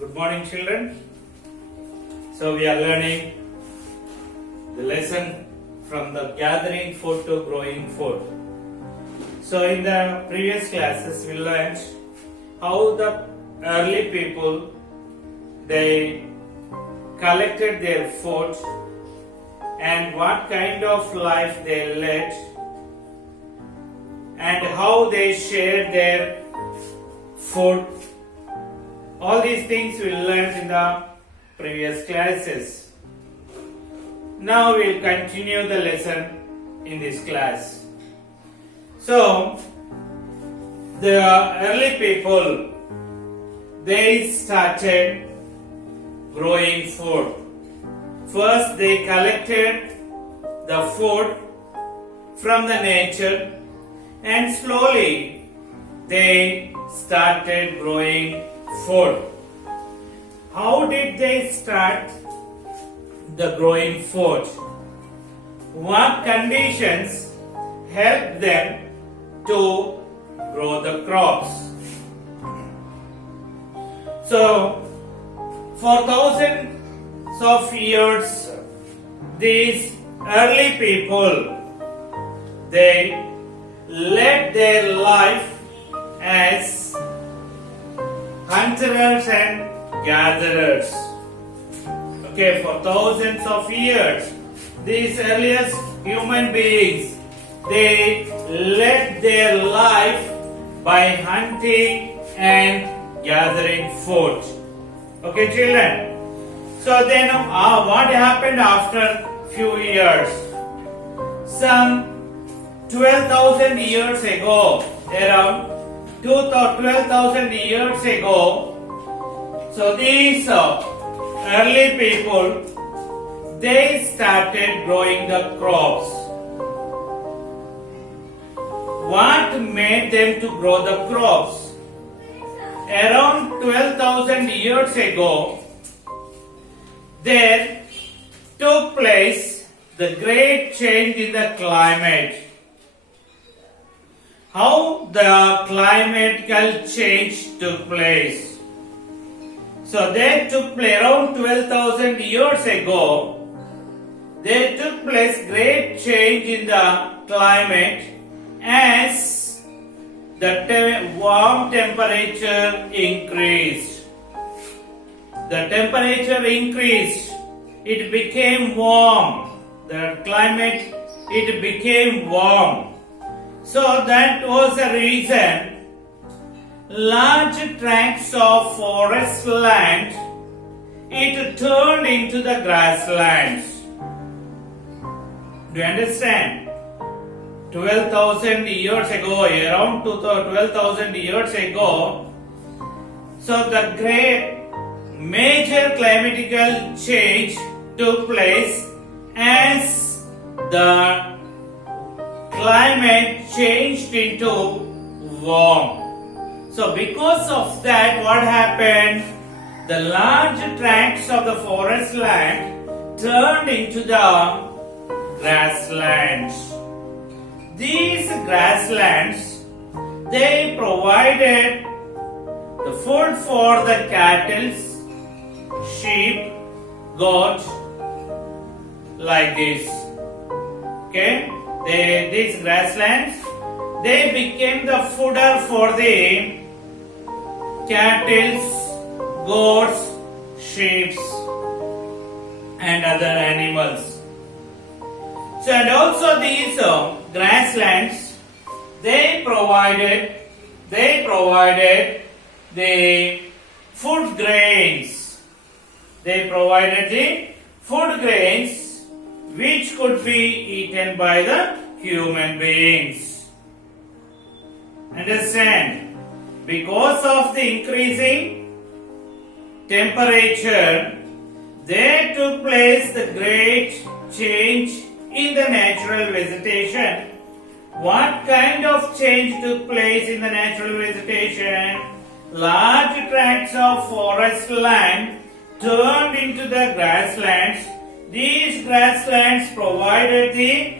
Good morning, children. So we are learning the lesson from the gathering food to growing food. So in the previous classes we learned how the early people they collected their food and what kind of life they led and how they shared their food. All these things we learned in the previous classes. Now we will continue the lesson in this class. So, the early people, they started growing food. First they collected the food from the nature and slowly they started growing food. How did they start the growing food? What conditions helped them to grow the crops? So, for thousands of years, these early people, they led their life as hunters and gatherers. Okay, for thousands of years, these earliest human beings, they led their life by hunting and gathering food. Okay, children. So then, what happened after few years? Some 12,000 years ago, around 12,000 years ago, so these early people, they started growing the crops. What made them to grow the crops? Around 12,000 years ago, there took place the great change in the climate. How the climatical change took place. So they took place around 12,000 years ago. There took place great change in the climate as the warm temperature increased. The temperature increased. It became warm. The climate, it became warm. So that was the reason large tracts of forest land, it turned into the grasslands. Do you understand? 12,000 years ago, around 12,000 years ago, so the great major climatical change took place as the climate changed into warm. So because of that, what happened? The large tracts of the forest land turned into the grasslands. These grasslands, they provided the food for the cattle, sheep, goats, like this. Okay? These grasslands, they became the fodder for the cattle, goats, sheep, and other animals. So, and also these grasslands, they provided the food grains. They provided the food grains which could be eaten by the human beings. Understand? Because of the increasing temperature, there took place the great change in the natural vegetation. What kind of change took place in the natural vegetation? Large tracts of forest land turned into the grasslands. These grasslands provided the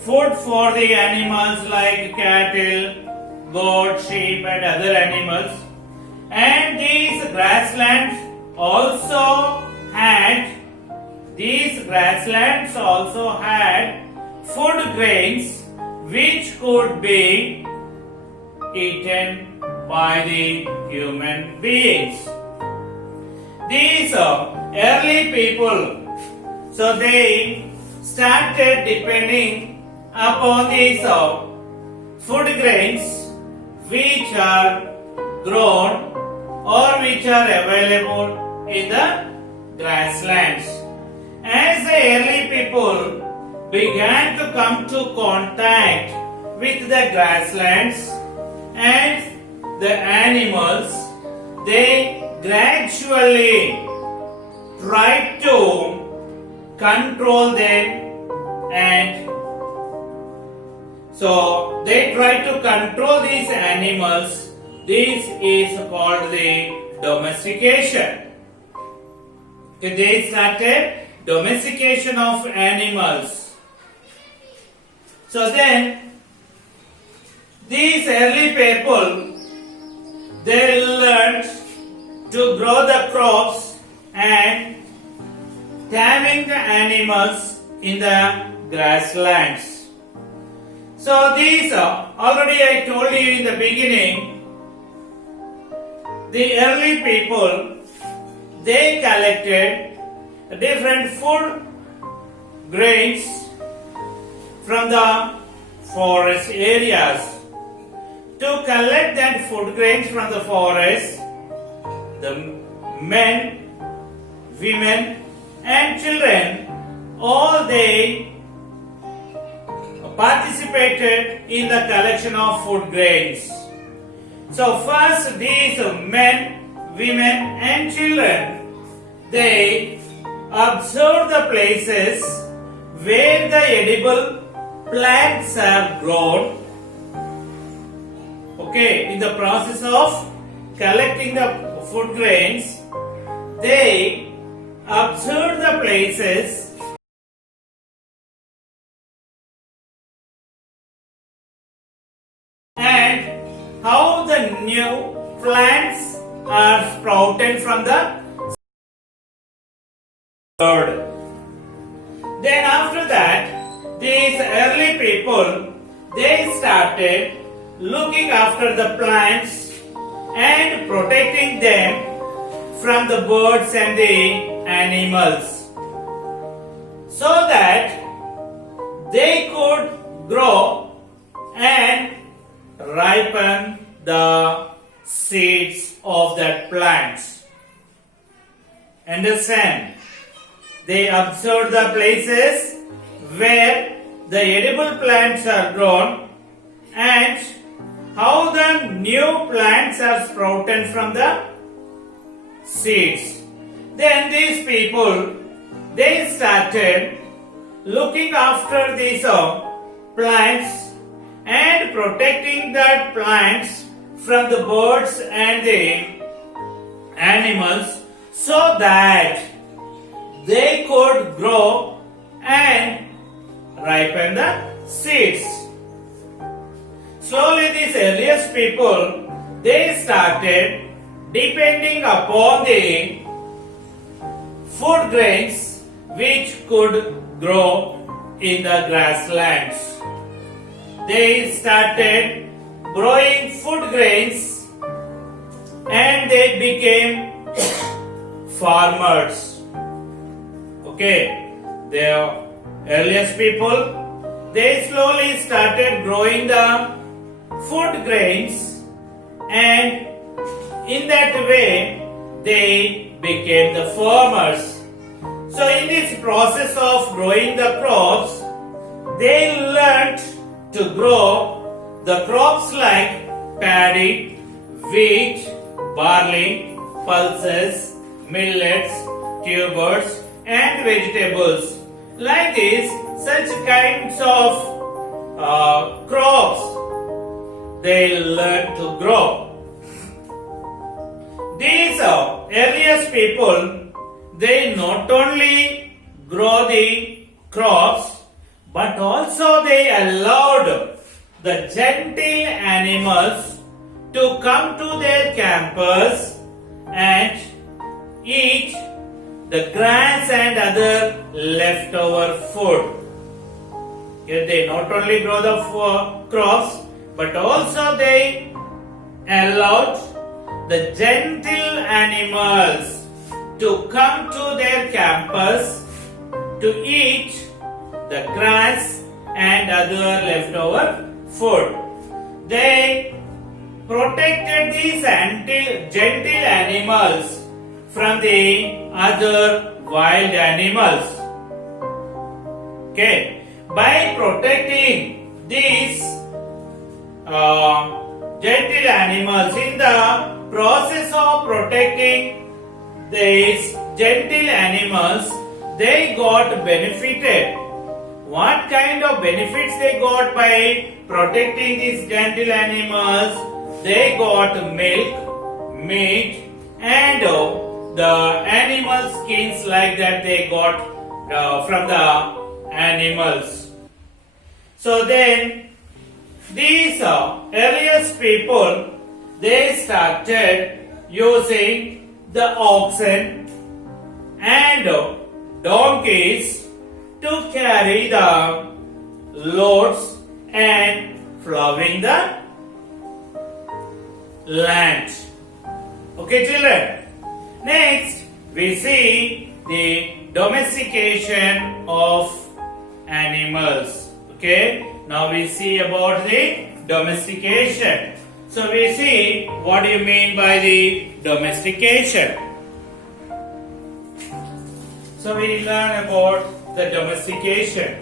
food for the animals like cattle, goat, sheep and other animals. And these grasslands also had food grains which could be eaten by the human beings. These early people, so they started depending upon these food grains which are grown or which are available in the grasslands. As the early people began to come to contact with the grasslands and the animals, they gradually tried to control them, and so they tried to control these animals. This is called the domestication. Okay, they started domestication of animals. So then these early people, they learned to grow the crops and taming the animals in the grasslands. So these already I told you in the beginning, the early people, they collected different food grains from the forest areas. To collect that food grains from the forest, the men, women and children, all they participated in the collection of food grains. So first these men, women and children, they observe the places where the edible plants are grown. Okay, in the process of collecting the food grains, they observe the places and how the new plants are sprouted from the earth. Then after that, these early people, they started looking after the plants and protecting them from the birds and the animals, so that they could grow and ripen the seeds of that plants. Understand? They observe the places where the edible plants are grown and how the new plants are sprouted from the seeds. Then these people, they started looking after these plants and protecting the plants from the birds and the animals, so that they could grow and ripen the seeds. Slowly these earliest people, they started depending upon the food grains which could grow in the grasslands. They started growing food grains and they became farmers. Okay, the earliest people, they slowly started growing the food grains, and in that way they became the farmers. So in this process of growing the crops, they learned to grow the crops like paddy, wheat, barley, pulses, millets, tubers and vegetables. Like this, such kinds of crops they learn to grow. These earliest people, they not only grow the crops, but also they allowed the gentle animals to come to their campus and eat the grass and other leftover food. Here they not only grow the crops, but also they allowed the gentle animals to come to their campus to eat the grass and other leftover food. They protected these gentle animals from the other wild animals. Okay, by protecting these gentle animals, in the process of protecting these gentle animals, they got benefited. What kind of benefits they got by protecting these gentle animals? They got milk, meat, and the animal skins like that they got from the animals. So then these earliest people, they started using the oxen and donkeys to carry the loads and plowing the land. Okay, children. Next, we see the domestication of animals. Okay, now we see about the domestication. So we see what do you mean by the domestication. So we learn about the domestication.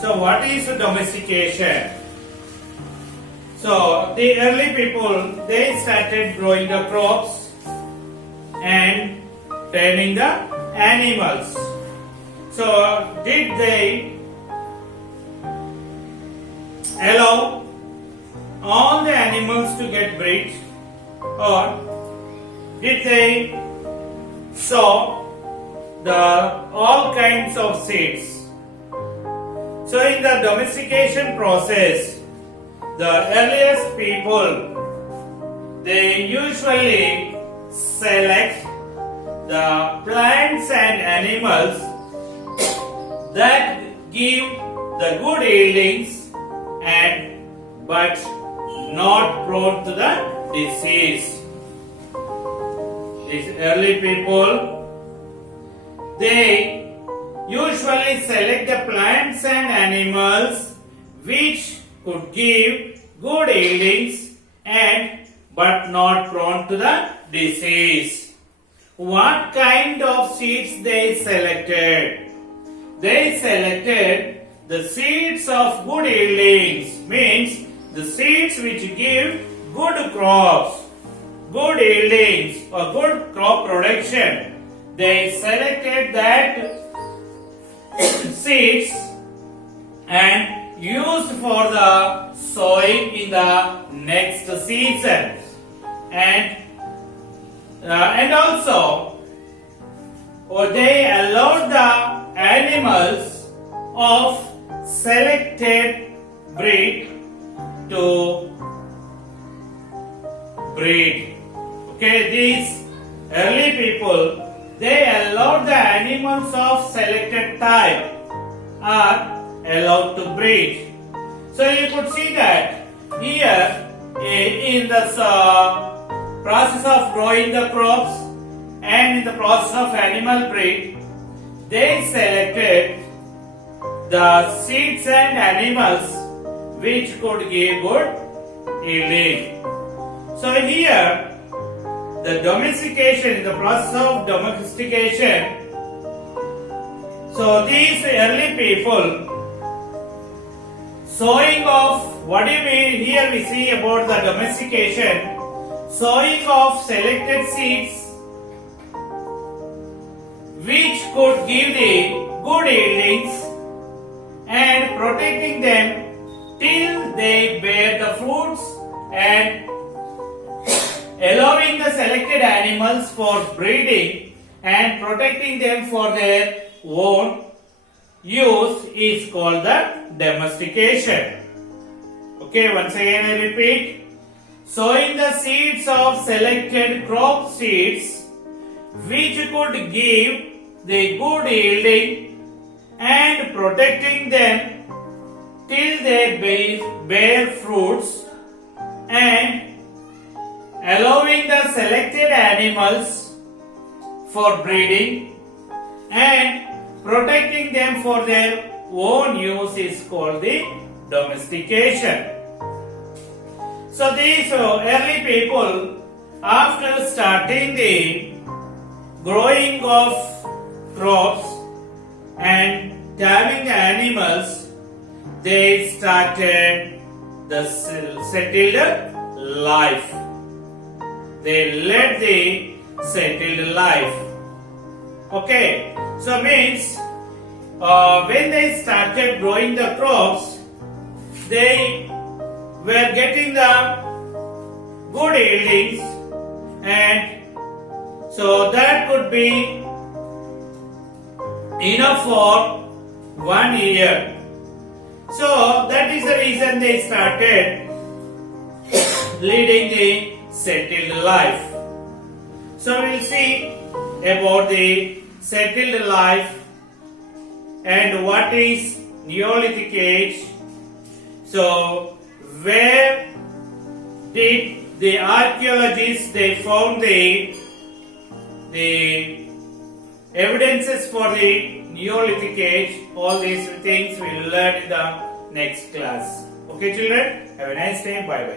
So what is the domestication? So the early people, they started growing the crops and taming the animals. So did they allow all the animals to get bred, or did they sow all kinds of seeds? So in the domestication process, the earliest people, they usually select the plants and animals that give the good yieldings and but not prone to the disease. These early people, they usually select the plants and animals which could give good yieldings and but not prone to the disease. What kind of seeds they selected? They selected the seeds of good yieldings, means the seeds which give good crops, good yieldings or good crop production. They selected that seeds and used for the sowing in the next season, and also they allowed the animals of selected breed to breed. Okay, these early people, they allowed the animals of selected type are allowed to breed. So you could see that here in this process of growing the crops and in the process of animal breed, they selected the seeds and animals which could give good yielding. So here the domestication, the process of domestication. So these early people, sowing of, what do you mean? Here we see about the domestication, sowing of selected seeds which could give the good yieldings and protecting them till they bear the fruits and allowing the selected animals for breeding and protecting them for their own use is called the domestication. Okay, once again I repeat. sowing the seeds of selected crop seeds which could give the good yielding and protecting them till they bear fruits and allowing the selected animals for breeding and protecting them for their own use is called the domestication. So these early people, after starting the growing of crops and taming the animals, they started the settled life. They led the settled life. Okay, so means when they started growing the crops, they were getting the good yieldings, and so that could be enough for 1 year. So that is the reason they started leading the settled life. So we will see about the settled life and what is Neolithic age. So where did the archaeologists they found the evidences for the Neolithic age? All these things we will learn in the next class. Okay children, have a nice day. Bye bye.